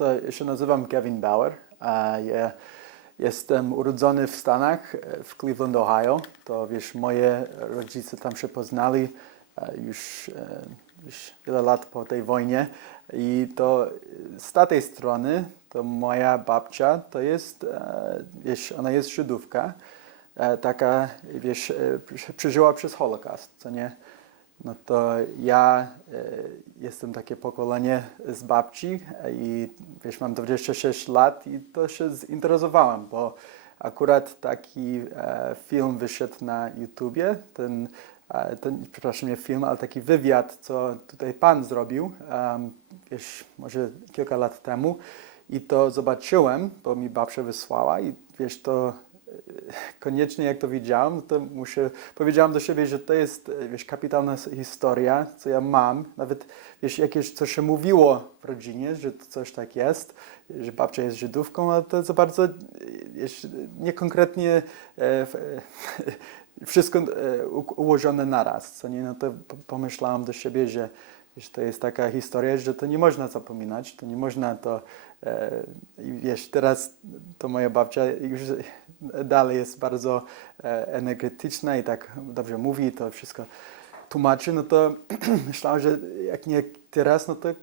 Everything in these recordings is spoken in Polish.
No To się nazywam Kevin Bauer. Ja jestem urodzony w Stanach, e, w Cleveland, Ohio. To wiesz, moje rodzice tam się poznali e, już, e, już wiele lat po tej wojnie. I to z tej strony to moja babcia to jest, wiesz, ona jest Żydówka. Taka, wiesz, prze- przeżyła przez Holokaust, co nie? No to ja e, jestem takie pokolenie z babci e, i wiesz, mam 26 lat i to się zinteresowałam, bo akurat taki e, film wyszedł na YouTubie, ten, ten, przepraszam, nie film, ale taki wywiad, co tutaj pan zrobił, wiesz, może kilka lat temu. I to zobaczyłem, bo mi babcia wysłała i wiesz, to koniecznie jak to widziałem, to muszę, powiedziałam do siebie, że to jest, wiesz, kapitalna historia, co ja mam. Nawet, wiesz, jakieś, co się mówiło w rodzinie, że to coś tak jest, że babcia jest Żydówką, ale to za bardzo, wiesz, niekonkretnie e, e, wszystko e, ułożone naraz, co nie, no to pomyślałam do siebie, że Wiesz, to jest taka historia, że to nie można zapominać, to nie można to, wiesz, teraz to moja babcia już dalej jest bardzo e, energetyczna i tak dobrze mówi, to wszystko tłumaczy, no to myślałam, że jak nie teraz, no to e,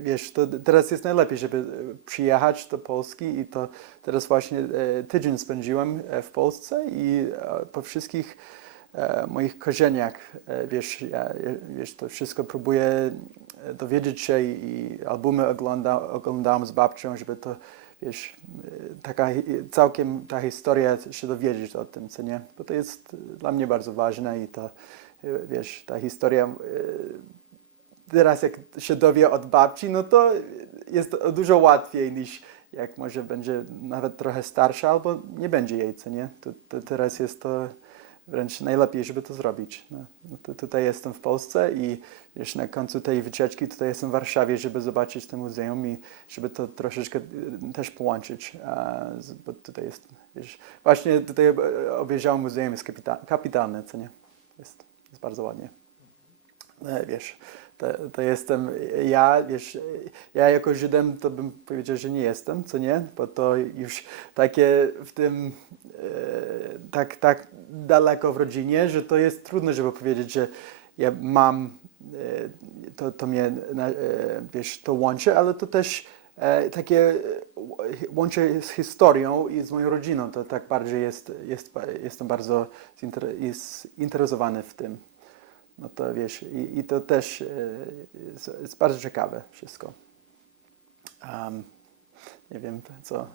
wiesz, to teraz jest najlepiej, żeby e, przyjechać do Polski i to teraz właśnie e, tydzień spędziłem e, w Polsce i e, po wszystkich e, moich korzeniach, e, wiesz, ja, wiesz, to wszystko próbuję e, dowiedzieć się i, albumy ogląda, oglądałem z babcią, żeby to, wiesz, e, taka całkiem ta historia się dowiedzieć o tym, co nie, bo to jest e, dla mnie bardzo ważne i to, e, wiesz, ta historia e, teraz jak się dowie od babci, no to jest dużo łatwiej niż jak może będzie nawet trochę starsza albo nie będzie jej, co nie? To, to teraz jest to wręcz najlepiej, żeby to zrobić. No, to tutaj jestem w Polsce i wiesz, na końcu tej wycieczki tutaj jestem w Warszawie, żeby zobaczyć to muzeum i żeby to troszeczkę e, też połączyć, bo tutaj jest, wiesz, właśnie tutaj obejrzałem muzeum, jest kapita- kapitalne, co nie? Jest, jest bardzo ładnie. E, wiesz, to, to jestem ja, wiesz, ja jako Żydem to bym powiedział, że nie jestem, co nie, bo to już takie w tym e, tak, tak daleko w rodzinie, że to jest trudno, żeby powiedzieć, że ja mam, e, to, to mnie, e, wiesz, to łączy, ale to też e, takie łączy z historią i z moją rodziną, to tak bardziej jest, jest jestem bardzo zinter- jest interesowany w tym. No to wiesz, i, i to też e, jest, jest bardzo ciekawe wszystko. Um, nie wiem, co.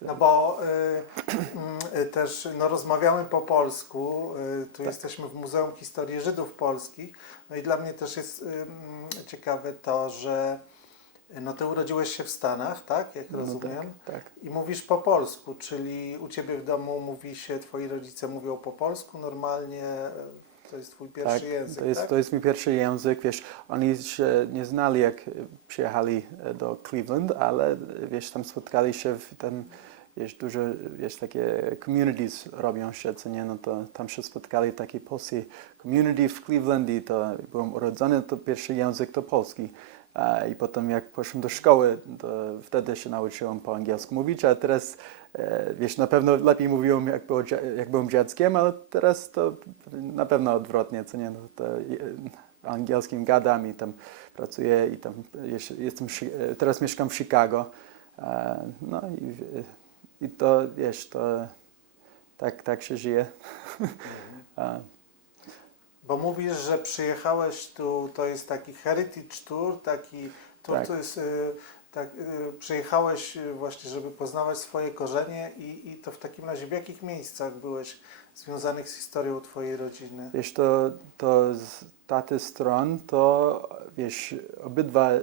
No bo y, y, też no, rozmawiamy po polsku, y, tu Tak. jesteśmy w Muzeum Historii Żydów Polskich, no i dla mnie też jest y, ciekawe to, że no ty urodziłeś się w Stanach, tak, jak No, rozumiem, tak, tak. i mówisz po polsku, czyli u ciebie w domu mówi się, twoi rodzice mówią po polsku normalnie, to jest twój pierwszy tak, język, to jest, tak? to jest mój pierwszy język, wiesz, oni się nie znali jak e, przyjechali e, do Cleveland, ale e, wiesz, tam spotkali się w tam, wiesz, dużo, wiesz, takie communities robią się, co nie, no to tam się spotkali taki polski community w Cleveland i to byłem urodzony, to pierwszy język to polski. A, I potem jak poszłem do szkoły, to wtedy się nauczyłem po angielsku mówić, a teraz, e, wiesz, na pewno lepiej mówiłem jak, było, jak byłem dzieckiem, ale teraz to na pewno odwrotnie, co nie, no to e, angielskim gadam i tam pracuję i tam jestem, e, teraz mieszkam w Chicago, e, no i, i to, wiesz, to tak, tak się żyje. Bo mówisz, że przyjechałeś tu, to jest taki heritage tour, taki tour, Tak. to jest, y, tak, y, przyjechałeś y, właśnie, żeby poznawać swoje korzenie i, i to w takim razie w jakich miejscach byłeś związanych z historią twojej rodziny? Wiesz, to, to z taty stron, to wiesz, obydwa e,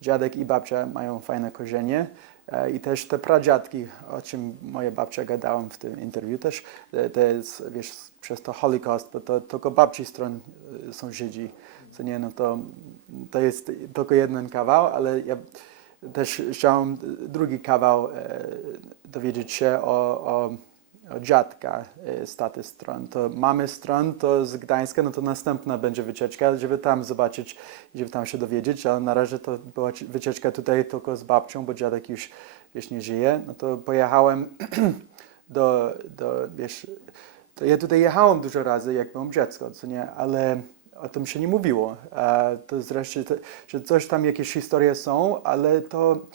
dziadek i babcia mają fajne korzenie e, i też te pradziadki, o czym moja babcia gadała w tym interwiu też, e, to jest, wiesz, przez to Holocaust, bo to tylko babci stron są Żydzi, co nie, no to, to jest tylko jeden kawał, ale ja też chciałem drugi kawał e, dowiedzieć się o, o od dziadka e, z taty stron. To mamy stron, to z Gdańska, no to następna będzie wycieczka, żeby tam zobaczyć, żeby tam się dowiedzieć, ale na razie to była ci- wycieczka tutaj tylko z babcią, bo dziadek już, wiesz, nie żyje. No to pojechałem do, do wiesz, to ja tutaj jechałem dużo razy, jak byłem dziecko, co nie, ale o tym się nie mówiło. To zresztą, że coś tam, jakieś historie są, ale to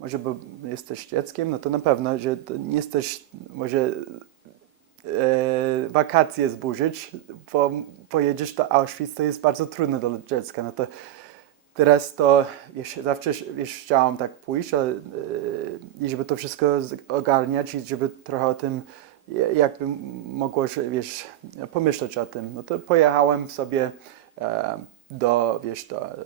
może bo jesteś dzieckiem, no to na pewno, że nie jesteś, może e, wakacje zburzyć, bo pojedziesz do Auschwitz, to jest bardzo trudne dla dziecka. No to teraz to wiesz, zawsze wiesz, chciałam tak pójść, ale, e, i żeby to wszystko ogarniać i żeby trochę o tym jakby mogło, że, wiesz, pomyśleć o tym. No to pojechałem sobie e, do, wiesz, do, e,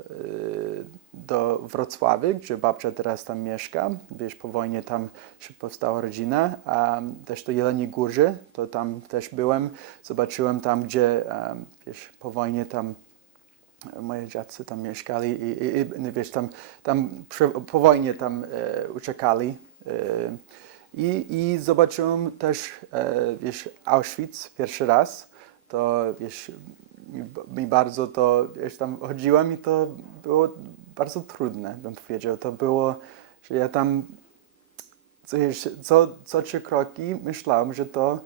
do Wrocławia, gdzie babcia teraz tam mieszka. Wiesz, po wojnie tam się powstała rodzina. A też do Jeleniej Górze, to tam też byłem. Zobaczyłem tam, gdzie, e, wiesz, po wojnie tam moje dziadcy tam mieszkali i, i, i wiesz, tam, tam przy, po wojnie tam e, uciekali. E, i, I zobaczyłem też, e, wiesz, Auschwitz pierwszy raz. To, wiesz, mi, mi bardzo to, wiesz, tam chodziłem i to było bardzo trudne, bym powiedział. To było, że ja tam co, co, co trzy kroki myślałem, że to,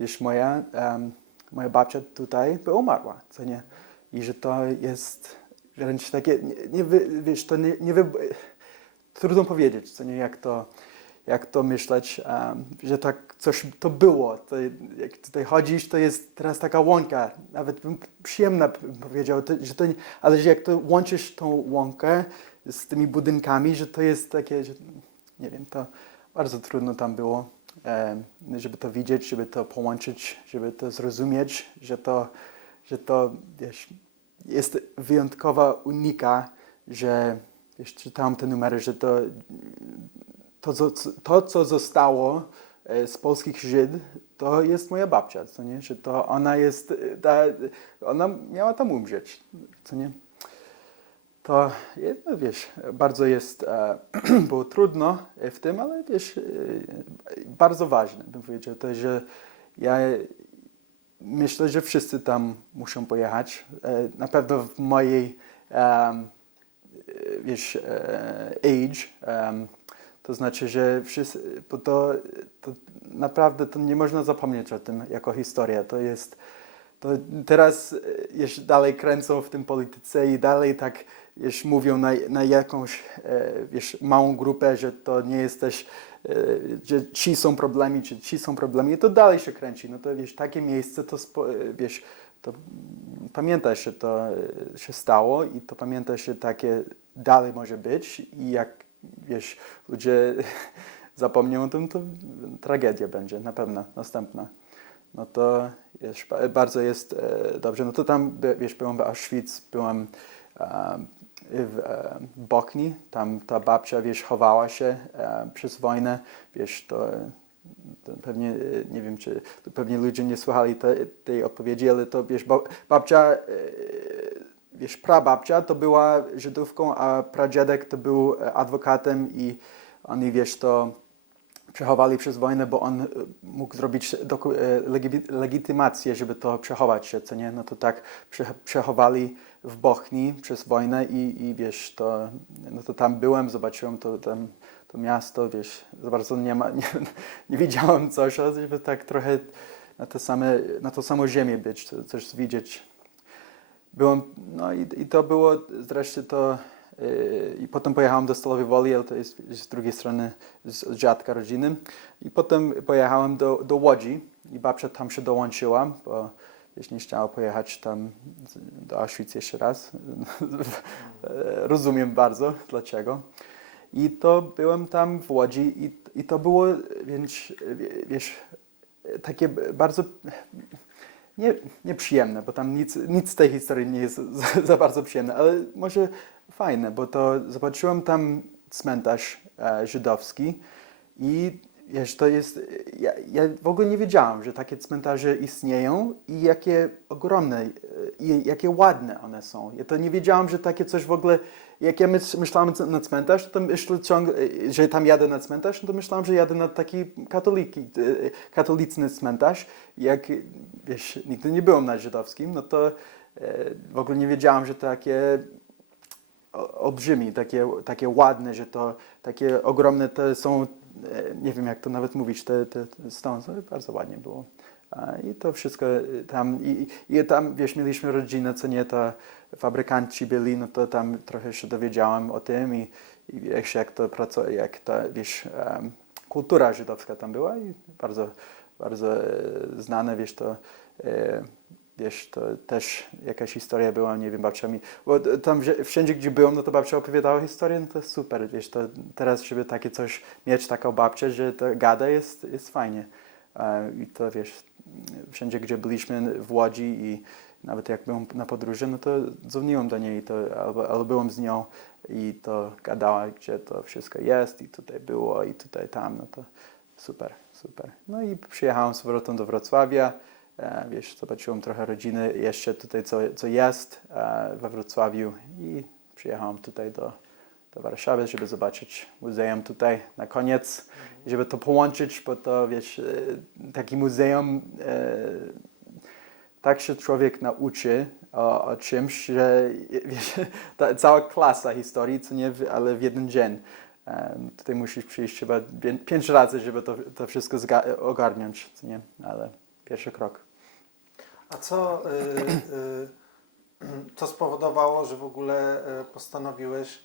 wiesz, moja, em, moja babcia tutaj by umarła, co nie? I że to jest wręcz takie, nie, nie wiesz, to nie, nie trudno powiedzieć, co nie, jak to, jak to myśleć, że tak coś to było. To, jak tutaj chodzisz, to jest teraz taka łąka, nawet bym przyjemna powiedział, że to, ale że jak to łączysz tą łąkę z tymi budynkami, że to jest takie, że, nie wiem, to bardzo trudno tam było, żeby to widzieć, żeby to połączyć, żeby to zrozumieć, że to, że to wiesz, jest wyjątkowa unika, że wiesz, czytałem te numery, że to, to, co, to, co zostało e, z polskich Żyd, to jest moja babcia, co nie? Że to ona jest, e, ta, ona miała tam umrzeć, co nie? To, je- no wiesz, bardzo jest, e, było trudno w tym, ale wiesz, e, bardzo ważne, bym powiedział, to, że ja myślę, że wszyscy tam muszą pojechać. E, Na pewno w mojej, e, wiesz, e, age, to znaczy, że wszyscy, bo to, to naprawdę to nie można zapomnieć o tym jako historia. To jest, to teraz jeszcze dalej kręcą w tym polityce i dalej tak już mówią na, na jakąś e, wiesz, małą grupę, że to nie jesteś, e, że ci są problemy, czy ci są problemy i to dalej się kręci. No to wiesz, takie miejsce to e, wiesz, to pamiętasz, że to się stało i to pamiętasz, że takie dalej może być i jak wiesz, ludzie zapomnią o tym, to tragedia będzie na pewno następna. No to wiesz, ba- bardzo jest e, dobrze. No to tam, wiesz, byłem w Auschwitz, byłem w e, Bochni, tam ta babcia, wiesz, chowała się e, przez wojnę, wiesz, to, pewnie, nie wiem, czy pewnie ludzie nie słuchali te, tej odpowiedzi, ale to, wiesz, babcia, wiesz, prababcia to była Żydówką, a pradziadek to był e, adwokatem i oni, wiesz, to przechowali przez wojnę, bo on e, mógł zrobić e, legi- legitymację, żeby to przechować się, co nie? No to tak prze- przechowali w Bochni przez wojnę i, i wiesz, to, no to tam byłem, zobaczyłem to, tam, to miasto, wiesz, za bardzo nie, ma, nie, nie widziałem coś, żeby tak trochę na to, same, na to samo ziemię być, coś widzieć. Byłem, no i, i to było zresztą to, yy, i potem pojechałem do Stalowej Woli, ale to jest z drugiej strony z dziadka rodziny. I potem pojechałem do, do Łodzi i babcia tam się dołączyła, bo jeśli nie chciała pojechać tam do Auschwitz jeszcze raz. Rozumiem bardzo dlaczego. I to byłem tam w Łodzi i, i to było, więc wie- wiesz, takie bardzo nie, nieprzyjemne, bo tam nic, nic z tej historii nie jest za, za bardzo przyjemne, ale może fajne, bo to zobaczyłem tam cmentarz e, żydowski i wiesz, to jest, ja, ja w ogóle nie wiedziałam, że takie cmentarze istnieją i jakie ogromne e, i jakie ładne one są. Ja to nie wiedziałam, że takie coś w ogóle, jak ja myśl- myślałam na cmentarz, to myślę ciągle, że tam jadę na cmentarz, no to myślałam, że jadę na taki katoliki, e, katoliczny cmentarz. Jak, wiesz, nigdy nie byłem na żydowskim, no to e, w ogóle nie wiedziałam, że takie olbrzymi, takie, takie ładne, że to takie ogromne te są, e, nie wiem jak to nawet mówić, te, te, te stones, ale bardzo ładnie było. I to wszystko e, tam, i, i tam, wiesz, mieliśmy rodzinę, co nie, to fabrykanci byli, no to tam trochę się dowiedziałam o tym i, i wiesz, jak to pracuje, jak ta, wiesz, em, kultura żydowska tam była i bardzo, bardzo e, znane, wiesz, to e, wiesz, to też jakaś historia była, nie wiem, babcia mi, bo tam wszędzie, gdzie byłem, no to babcia opowiadała historię, no to super, wiesz, to teraz, żeby takie coś mieć, taką babcię, że to gada, jest, jest fajnie. E, I to, wiesz, wszędzie, gdzie byliśmy w Łodzi i nawet jak byłem na podróży, no to dzwoniłem do niej, to, albo, albo byłem z nią i to gadała, gdzie to wszystko jest i tutaj było i tutaj tam, no to super, super. No i przyjechałem z powrotem do Wrocławia, e, wiesz, zobaczyłem trochę rodziny jeszcze tutaj, co, co jest e, we Wrocławiu i przyjechałem tutaj do, do Warszawy, żeby zobaczyć muzeum tutaj na koniec, żeby to połączyć, bo to, wiesz, e, taki muzeum, e, tak się człowiek nauczy o, o czymś, że wiesz, ta cała klasa historii, co nie, ale w jeden dzień. Tutaj musisz przyjść chyba pię- pięć razy, żeby to, to wszystko ogarnąć, nie, ale pierwszy krok. A co, y, y, co spowodowało, że w ogóle postanowiłeś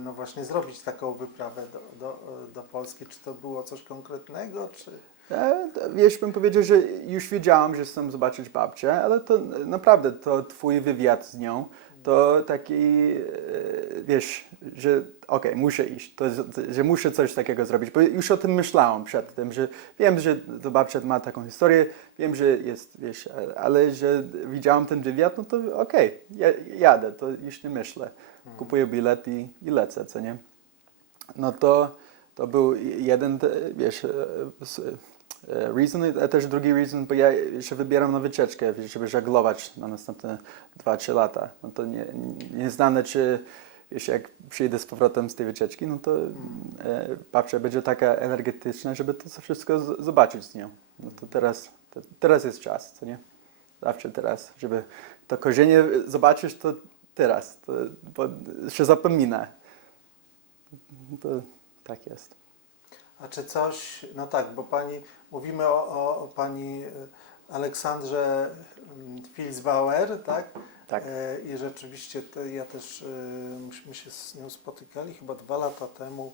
no właśnie zrobić taką wyprawę do, do, do Polski? Czy to było coś konkretnego? Czy... E, Wiesz, bym powiedział, że już wiedziałam, że chcę zobaczyć babcię, ale to e, naprawdę to twój wywiad z nią, to taki, e, wiesz, że okej, muszę iść, to, że muszę coś takiego zrobić, bo już o tym myślałam przed tym, że wiem, że to babcia ma taką historię, wiem, że jest, wiesz, ale że widziałam ten wywiad, no to okej, ja, jadę, to już nie myślę. Kupuję bilet i, i lecę, co nie? No to, to był jeden, wiesz, e, reason, a też drugi reason, bo ja się wybieram na wycieczkę, żeby żeglować na następne 2-3 lata. No to nie, nie znane, czy wiesz, jak przyjdę z powrotem z tej wycieczki, no to e, babcia będzie taka energetyczna, żeby to wszystko z, zobaczyć z nią. No to teraz, to, teraz jest czas, co nie? Zawsze teraz, żeby to korzenie zobaczyć, to teraz, to, bo się zapomina. To tak jest. A czy coś, no tak, bo pani, mówimy o, o, pani y, Aleksandrze mm, Filsbauer, tak? Tak. E, I rzeczywiście to ja też, y, myśmy się z nią spotykali chyba dwa lata temu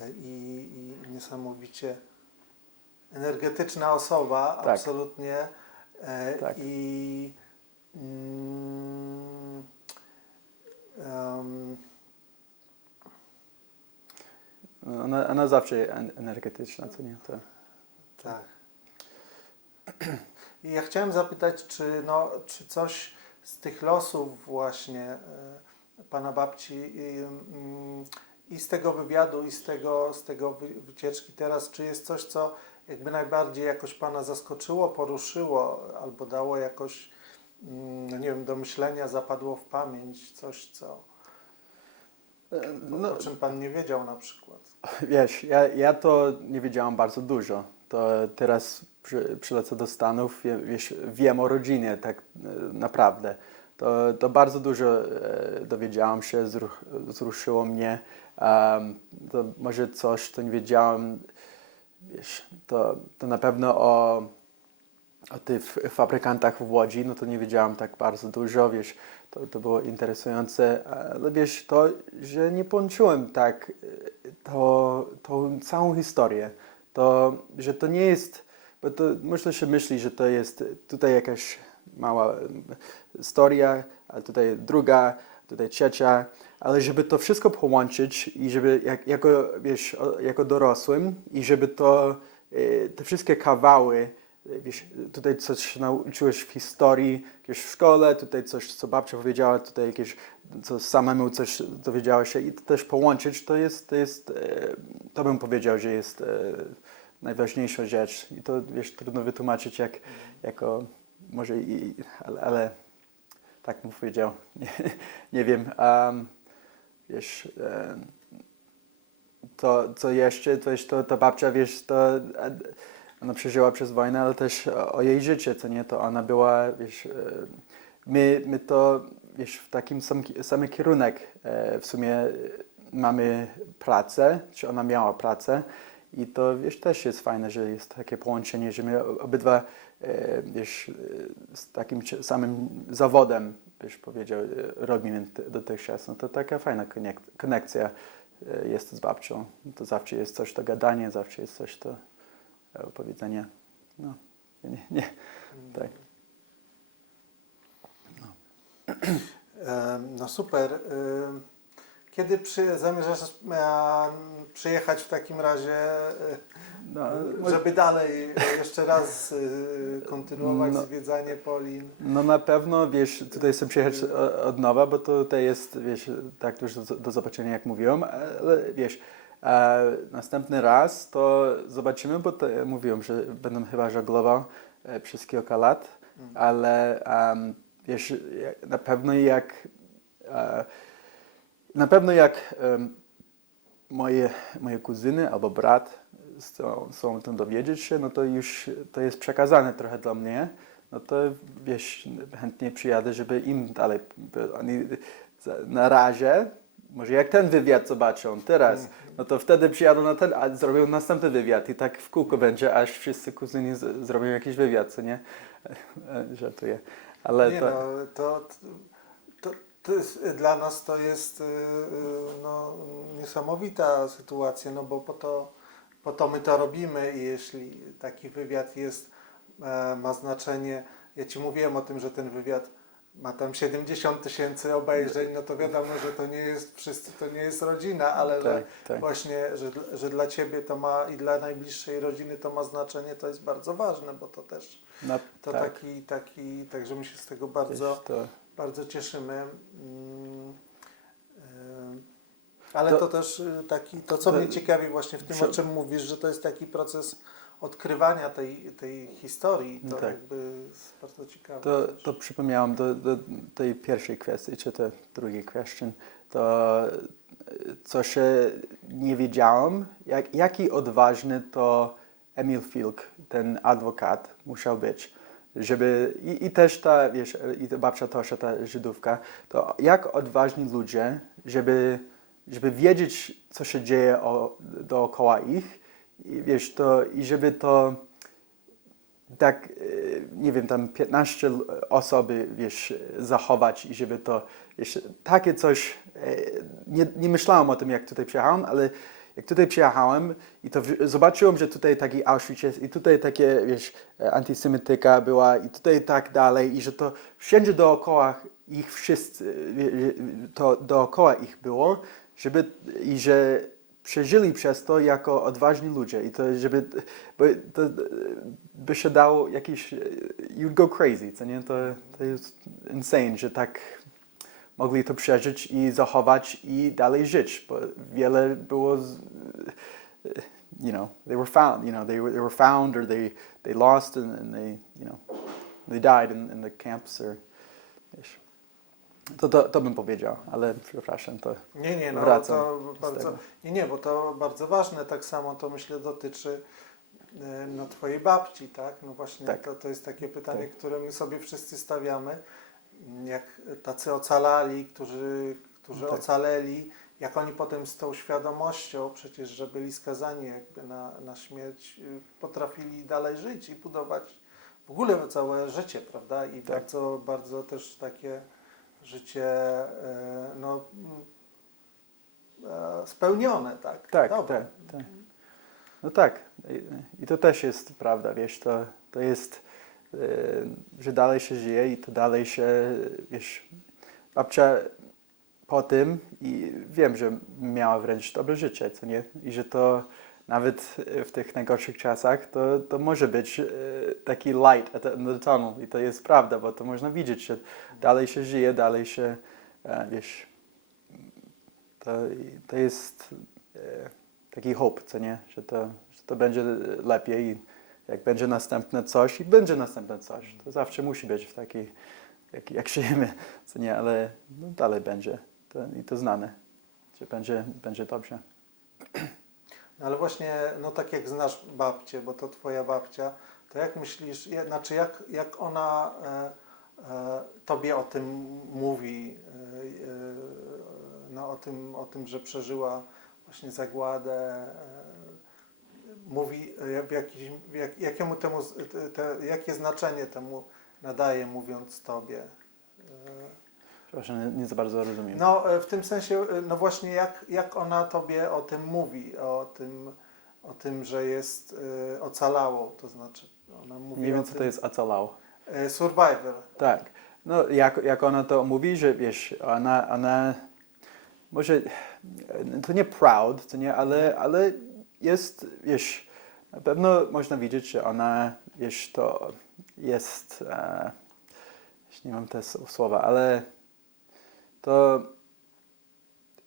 e, i, i niesamowicie energetyczna osoba, Tak. absolutnie. E, Tak. I mm, em, Ona, ona zawsze en- energetyczna, co nie? To, Tak. I ja chciałem zapytać, czy, no, czy coś z tych losów właśnie e, pana babci i, mm, i z tego wywiadu, i z tego, z tego wy- wycieczki teraz, czy jest coś, co jakby najbardziej jakoś pana zaskoczyło, poruszyło, albo dało jakoś, mm, no nie wiem, do myślenia, zapadło w pamięć, coś, co, no, o czym pan nie wiedział na przykład. wiesz, ja, ja to nie wiedziałam bardzo dużo. To teraz przy, przylecę do Stanów, wie, wiesz, wiem o rodzinie, tak e, naprawdę. To, to bardzo dużo e, dowiedziałam się, zruch, wzruszyło mnie. To może coś, co nie wiedziałam, wiesz, to, to na pewno o, o tych fabrykantach w Łodzi, no to nie wiedziałam tak bardzo dużo, wiesz, to, to było interesujące, ale wiesz, to, że nie połączyłem tak e, to, tą całą historię, to, że to nie jest, bo to można się myśli, że to jest tutaj jakaś mała em, historia, a tutaj druga, tutaj trzecia, ale żeby to wszystko połączyć i żeby jak, jako, wiesz, jako dorosłym i żeby to, e, te wszystkie kawały, e, wiesz, tutaj coś nauczyłeś w historii, jakieś w szkole, tutaj coś, co babcia powiedziała, tutaj jakieś, co samemu coś dowiedziałeś się i to też połączyć, to jest, to jest, e, to bym powiedział, że jest e, najważniejsza rzecz. I to, wiesz, trudno wytłumaczyć jak, jako może i, ale, ale tak mu powiedział, nie, nie wiem. Um, wiesz, to co jeszcze, to jest to, to babcia, wiesz, to e, ona przeżyła przez wojnę, ale też o, jej życie, co nie, to ona była, wiesz, e, my, my to, wiesz, w takim sam, samym kierunek e, w sumie mamy pracę, czy ona miała pracę i to, wiesz, też jest fajne, że jest takie połączenie, że my obydwa, e, wiesz, z takim samym zawodem, wiesz, powiedział, e, robimy dotychczas, no to taka fajna konek- konekcja e, jest z babcią. To zawsze jest coś do gadania, zawsze jest coś do e, opowiedzenia. No, nie, nie, tak. Em, No super. Kiedy przy, zamierzasz em, przyjechać w takim razie, e, No, żeby dalej e, jeszcze raz e, kontynuować No. zwiedzanie Polin? No na pewno, wiesz, tutaj chcę przyjechać od nowa, bo tutaj jest, wiesz, tak dużo do, do zobaczenia, jak mówiłem, ale wiesz, e, następny raz to zobaczymy, bo to, mówiłem, że będę chyba żeglował e, przez kilka lat, ale em, wiesz, na pewno jak e, na pewno jak moje, moje kuzyny albo brat chcą, chcą o tym dowiedzieć się, no to już to jest przekazane trochę dla mnie. No to wiesz, chętnie przyjadę, żeby im dalej. Oni na razie, może jak ten wywiad zobaczą teraz, no to wtedy przyjadą na ten, a zrobią następny wywiad i tak w kółko będzie, aż wszyscy kuzyni z, zrobią jakiś wywiad, co nie? Żartuję. Ale Nie to, no, to, to, jest, dla nas to jest y, y, no, niesamowita sytuacja, no bo po to, po to my to robimy i jeśli taki wywiad jest, e, ma znaczenie, ja Ci mówiłem o tym, że ten wywiad ma tam 70 tysięcy obejrzeń, no to wiadomo, że to nie jest wszyscy, to nie jest rodzina, ale że tak, tak. właśnie, że, dla- że dla Ciebie to ma i dla najbliższej rodziny to ma znaczenie, to jest bardzo ważne, bo to też Na, to tak, taki, taki, także my się z tego bardzo, bardzo cieszymy. Mm, em, Ale To- to, też y, taki, to co to- mnie ciekawi właśnie w tym, o czym mówisz, że to jest taki proces odkrywania tej, tej historii, to Tak. jakby jest bardzo ciekawe. To, to przypomniałam do, do tej pierwszej kwestii, czy to drugiej question, to e, co się nie wiedziałam, jak, jaki odważny to Emil Filk, ten adwokat, musiał być. Żeby, i, I też ta, wiesz, i ta babcia Tosia, ta Żydówka, to jak odważni ludzie, żeby, żeby wiedzieć, co się dzieje o, dookoła ich, i wiesz, to, i żeby to tak, e, nie wiem, tam 15 l- osoby, wiesz, zachować i żeby to, wiesz, takie coś, e, nie, nie myślałem o tym, jak tutaj przyjechałem, ale jak tutaj przyjechałem i to zobaczyłem, że tutaj taki Auschwitz jest i tutaj takie, wiesz, e, antysemityka była i tutaj tak dalej i że to wszędzie dookoła ich wszyscy, e, to dookoła ich było, żeby, i że przeżyli przez to jako odważni ludzie i to, żeby, bo to by się dało jakiś, you'd go crazy, co nie, to, to jest insane, że tak mogli to przeżyć i zachować i dalej żyć, bo wiele było, z, you know, they were found, you know, they were, they were found or they, they lost and, and they, you know, they died in, in the camps or, wiesz. To, to, to bym powiedział, ale przepraszam, to Nie, nie, no Wracam to bardzo, nie, nie, bo to bardzo ważne, tak samo to myślę dotyczy e, no, Twojej babci, tak? No właśnie Tak. to, to jest takie pytanie, Tak. które my sobie wszyscy stawiamy, jak tacy ocalali, którzy, którzy Tak. ocaleli, jak oni potem z tą świadomością przecież, że byli skazani jakby na, na śmierć, y, potrafili dalej żyć i budować w ogóle całe życie, prawda? I Tak. bardzo, bardzo też takie życie e, no, mm, e, spełnione, tak? Tak, Dobre. tak, tak. No tak. I, I to też jest prawda, wiesz, to, to jest, że dalej się żyje i to dalej się, wiesz, babcia po tym i wiem, że miała wręcz dobre życie, co nie? I że to nawet w tych najgorszych czasach to, to może być e, taki light at the end of the tunnel i to jest prawda, bo to można widzieć, że dalej się żyje, dalej się, e, wiesz, to, to jest e, taki hope, co nie, że to, że to będzie lepiej jak będzie następne coś i będzie następne coś. To zawsze musi być w takiej, jak, jak żyjemy, co nie, ale no, dalej będzie. To, I to znamy, że będzie, będzie dobrze. No ale właśnie, no tak jak znasz babcię, bo to twoja babcia, to jak myślisz, znaczy jak, jak ona e, e, tobie o tym mówi, e, e, no o tym, o tym, że przeżyła właśnie zagładę, e, mówi, e, w jakiś, jak, jakiemu temu, te, jakie znaczenie temu nadaje, mówiąc tobie? E, Proszę, nie, nie za bardzo rozumiem. No, e, w tym sensie, no właśnie, jak, jak ona tobie o tym mówi, o tym, o tym że jest ocalałą, to znaczy, ona mówi nie wiem, co to jest acalał. E, survivor. Tak. No, jak, jak ona to mówi, że wiesz, ona, ona może, to nie proud, to nie, ale, ale jest, wiesz, na pewno można widzieć, że ona, wiesz, to jest, e, nie mam te słowa, ale to,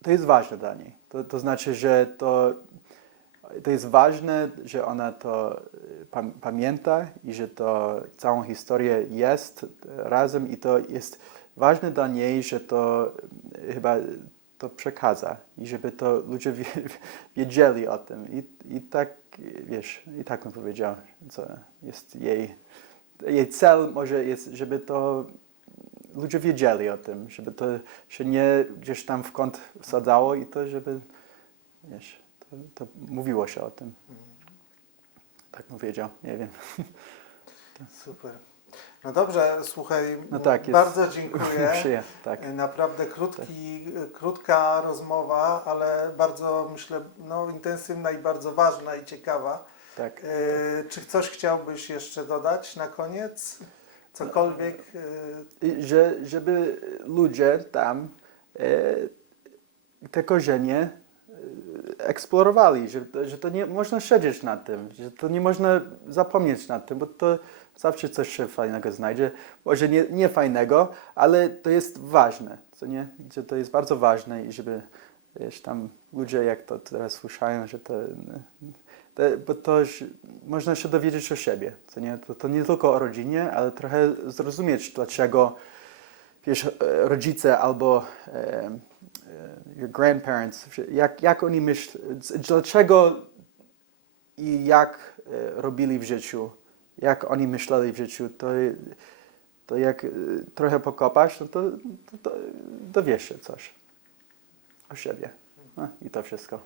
to jest ważne dla niej. To, to znaczy, że to, to jest ważne, że ona to e, pam- pamięta i że to całą historię jest razem i to jest ważne dla niej, że to e, chyba to przekaza i żeby to ludzie wie, wiedzieli o tym. I, I tak, wiesz, i tak bym powiedział, co jest jej, jej cel może jest, żeby to ludzie wiedzieli o tym, żeby to się nie gdzieś tam w kąt wsadzało i to, żeby, wiesz, to, to mówiło się o tym. Tak bym wiedział, nie wiem. Super. No dobrze, słuchaj, No tak, jest- bardzo dziękuję. Tak. E, Naprawdę krótki, e, krótka rozmowa, ale bardzo, myślę, no, intensywna i bardzo ważna i ciekawa. tak. E, Czy coś chciałbyś jeszcze dodać na koniec? Cokolwiek? e, Że, żeby ludzie tam e, te korzenie e, eksplorowali, że, to- że to nie można siedzieć nad tym, że to nie można zapomnieć nad tym, bo to zawsze coś się fajnego znajdzie. Może nie, nie fajnego, ale to jest ważne, co nie? Że to jest bardzo ważne i żeby wiesz, tam ludzie jak to teraz słyszają, że to, to bo to można się dowiedzieć o siebie, co nie? To, to nie tylko o rodzinie, ale trochę zrozumieć, dlaczego wiesz, e, rodzice albo e, e, your grandparents, jak, jak oni myślą, dlaczego i jak e, robili w życiu, jak oni myśleli w życiu, to, to jak e, trochę pokopasz, no to, to, to dowiesz się coś o siebie. No, I to wszystko.